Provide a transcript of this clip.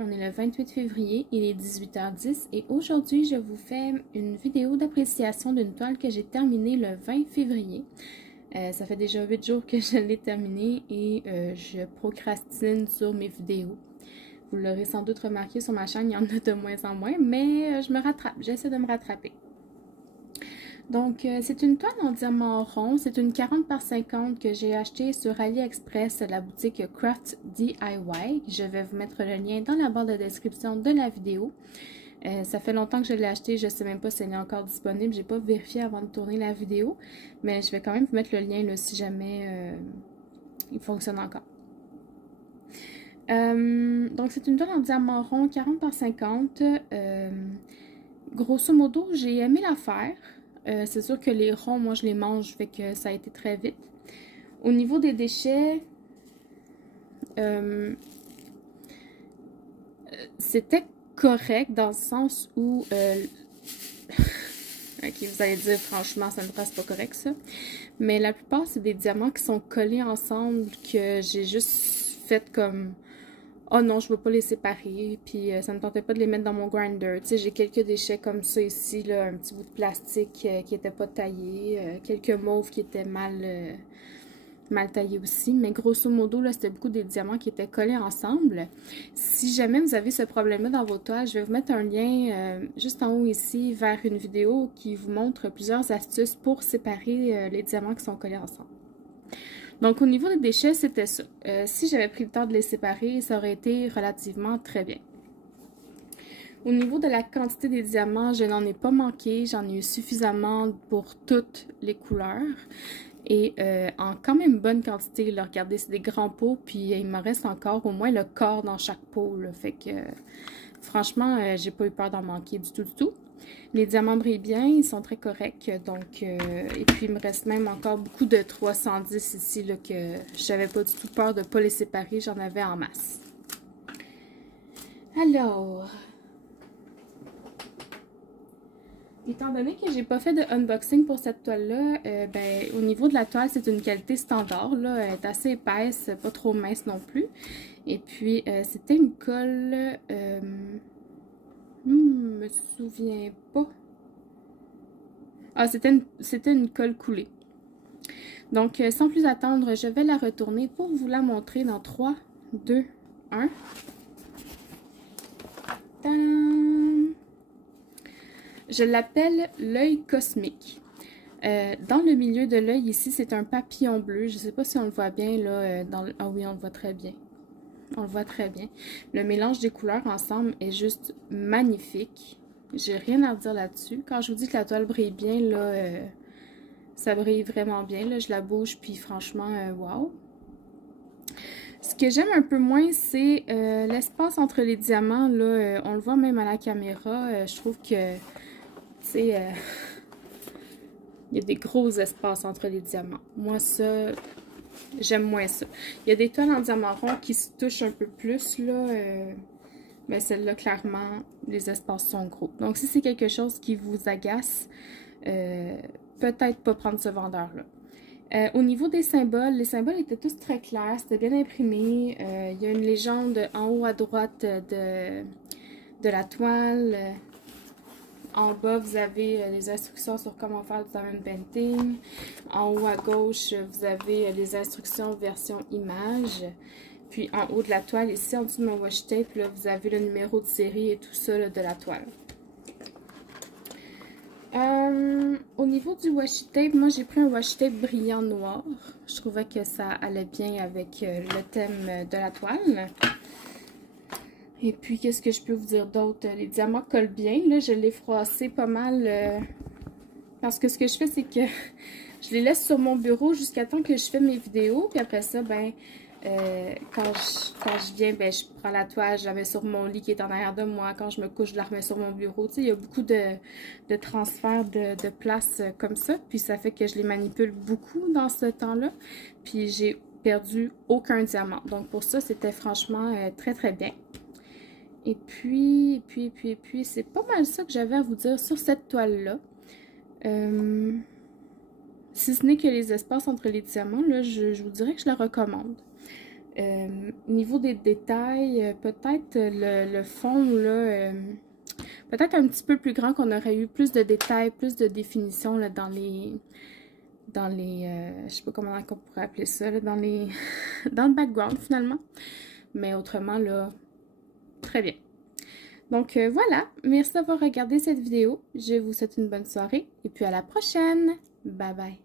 on est le 28 février, il est 18h10 et aujourd'hui je vous fais une vidéo d'appréciation d'une toile que j'ai terminée le 20 février. Ça fait déjà 8 jours que je l'ai terminée et je procrastine sur mes vidéos. Vous l'aurez sans doute remarqué sur ma chaîne, il y en a de moins en moins, mais je me rattrape, j'essaie de me rattraper. Donc, c'est une toile en diamant rond. C'est une 40 par 50 que j'ai achetée sur AliExpress, la boutique Craft DIY. Je vais vous mettre le lien dans la barre de description de la vidéo. Ça fait longtemps que je l'ai achetée. Je ne sais même pas si elle est encore disponible. Je n'ai pas vérifié avant de tourner la vidéo. Mais je vais quand même vous mettre le lien là, si jamais il fonctionne encore. Donc, c'est une toile en diamant rond 40 par 50. Grosso modo, j'ai aimé la faire. C'est sûr que les ronds, moi, je les mange, fait que ça a été très vite. Au niveau des déchets, c'était correct dans le sens où... ok, vous allez dire, franchement, ça me passe pas correct, ça. Mais la plupart, c'est des diamants qui sont collés ensemble, que j'ai juste fait comme... Oh non, je ne veux pas les séparer, puis ça ne me tentait pas de les mettre dans mon grinder. Tu sais, j'ai quelques déchets comme ça ici, là, un petit bout de plastique qui n'était pas taillé, quelques mauves qui étaient mal taillés aussi. Mais grosso modo, là, c'était beaucoup des diamants qui étaient collés ensemble. Si jamais vous avez ce problème-là dans vos toiles, je vais vous mettre un lien juste en haut ici vers une vidéo qui vous montre plusieurs astuces pour séparer les diamants qui sont collés ensemble. Donc, au niveau des déchets, c'était ça. Si j'avais pris le temps de les séparer, ça aurait été relativement très bien. Au niveau de la quantité des diamants, je n'en ai pas manqué. J'en ai eu suffisamment pour toutes les couleurs. Et en quand même bonne quantité. Là, regardez, c'est des grands pots. Puis, il me reste encore au moins le quart dans chaque pot. Là, fait que, franchement, j'ai pas eu peur d'en manquer du tout. Les diamants brillent bien, ils sont très corrects, donc, et puis il me reste même encore beaucoup de 310 ici, là, que j'avais pas du tout peur de ne pas les séparer, j'en avais en masse. Alors, étant donné que j'ai pas fait de unboxing pour cette toile-là, ben, au niveau de la toile, c'est une qualité standard, là, elle est assez épaisse, pas trop mince non plus, et puis c'était une colle... je me souviens pas. Ah, c'était une colle coulée. Donc, sans plus attendre, je vais la retourner pour vous la montrer dans 3, 2, 1. Tadam! Je l'appelle l'œil cosmique. Dans le milieu de l'œil ici, c'est un papillon bleu. Je ne sais pas si on le voit bien là. Ah oui, on le voit très bien. On le voit très bien. Le mélange des couleurs ensemble est juste magnifique. J'ai rien à dire là-dessus. Quand je vous dis que la toile brille bien, là, ça brille vraiment bien. Là, je la bouge, puis franchement, wow. Ce que j'aime un peu moins, c'est l'espace entre les diamants. Là, on le voit même à la caméra. Je trouve que, tu sais, il y a des gros espaces entre les diamants. Moi, ça... J'aime moins ça. Il y a des toiles en diamant rond qui se touchent un peu plus, là. Mais celle-là, clairement, les espaces sont gros. Donc, si c'est quelque chose qui vous agace, peut-être pas prendre ce vendeur-là. Au niveau des symboles, les symboles étaient tous très clairs. C'était bien imprimé. Il y a une légende en haut à droite de la toile. En bas, vous avez les instructions sur comment faire du diamond painting. En haut à gauche, vous avez les instructions version image. Puis en haut de la toile, ici en dessous de mon washi tape, là, vous avez le numéro de série et tout ça là, de la toile. Au niveau du washi tape, moi j'ai pris un washi tape brillant noir. Je trouvais que ça allait bien avec le thème de la toile. Et puis, qu'est-ce que je peux vous dire d'autre? Les diamants collent bien. Là, je l'ai froissé pas mal. Parce que ce que je fais, c'est que je les laisse sur mon bureau jusqu'à temps que je fais mes vidéos. Puis après ça, ben, quand je viens, ben, je prends la toile, je la mets sur mon lit qui est en arrière de moi. Quand je me couche, je la remets sur mon bureau. Tu sais, il y a beaucoup de transferts de place comme ça. Puis ça fait que je les manipule beaucoup dans ce temps-là. Puis j'ai perdu aucun diamant. Donc pour ça, c'était franchement très très bien. Et puis, c'est pas mal ça que j'avais à vous dire sur cette toile-là. Si ce n'est que les espaces entre les diamants, là, je vous dirais que je la recommande. Niveau des détails, peut-être le fond, là, peut-être un petit peu plus grand, qu'on aurait eu plus de détails, plus de définition là, dans les, je sais pas comment on pourrait appeler ça, là, dans les, dans le background finalement. Mais autrement, là, très bien. Donc voilà, merci d'avoir regardé cette vidéo. Je vous souhaite une bonne soirée et puis à la prochaine. Bye bye.